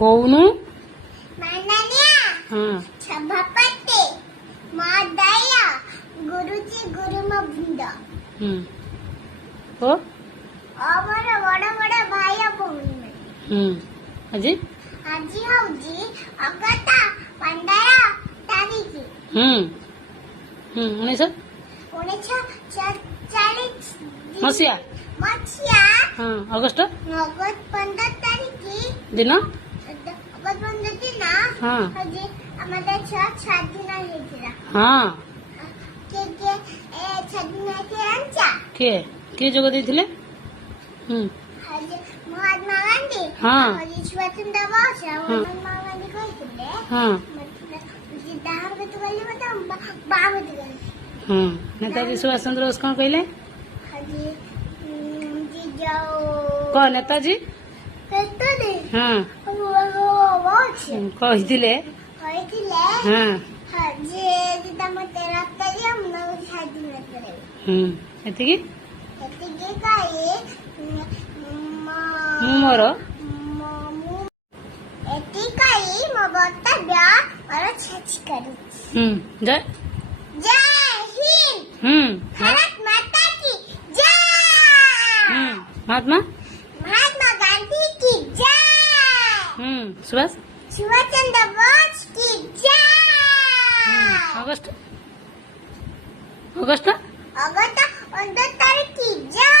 कौनु माननीय हाँ सभापति महोदय गुरुजी गुरुमवृंद ओ अमर बड़ बड़ भाई भौणी अजी ଆଜି ହଉଛି ଅଗଷ୍ଟ 15 ତାରିଖ 1940 मसीहा ମସିହା हाँ अगस्त ଅଗଷ୍ଟ 15 ତାରିଖ दिन ଅଗଷ୍ଟ 15 ଦିନ हाँ ହଉଛି ଆମର ସ୍ୱାଧୀନ ହେଇଥିଲା। हाँ କିଏ କିଏ ସ୍ୱାଧୀନ ହେଇଥିଲା ଜାଣିଛ? किए किए जोग देथिले ହଉଛି ମହାତ୍ମା ଗାନ୍ଧୀ हाँ स्वतंत्र बोस महात्मा गांधी कहते हाँ दाम के तो गली में बाम के गली नेताजी सुभाष चंद्र बोस कौन कहले हजी जी जाओ कौन नेताजी कहते नहीं हाँ वो बोस कहथिले कहते हाँ हजी जिता मते रखता जी हम ना शादी न करे एतिकी एतिके काई मु मोर एतिकाई मो बर्तव्य और छछ करू जय जय हिंद भारत माता की जय महात्मा महात्मा गांधी की जय सुभाष सुभाष चंद्र बोस की जय अगस्त अगस्त अगस्त 15 तारीख की जय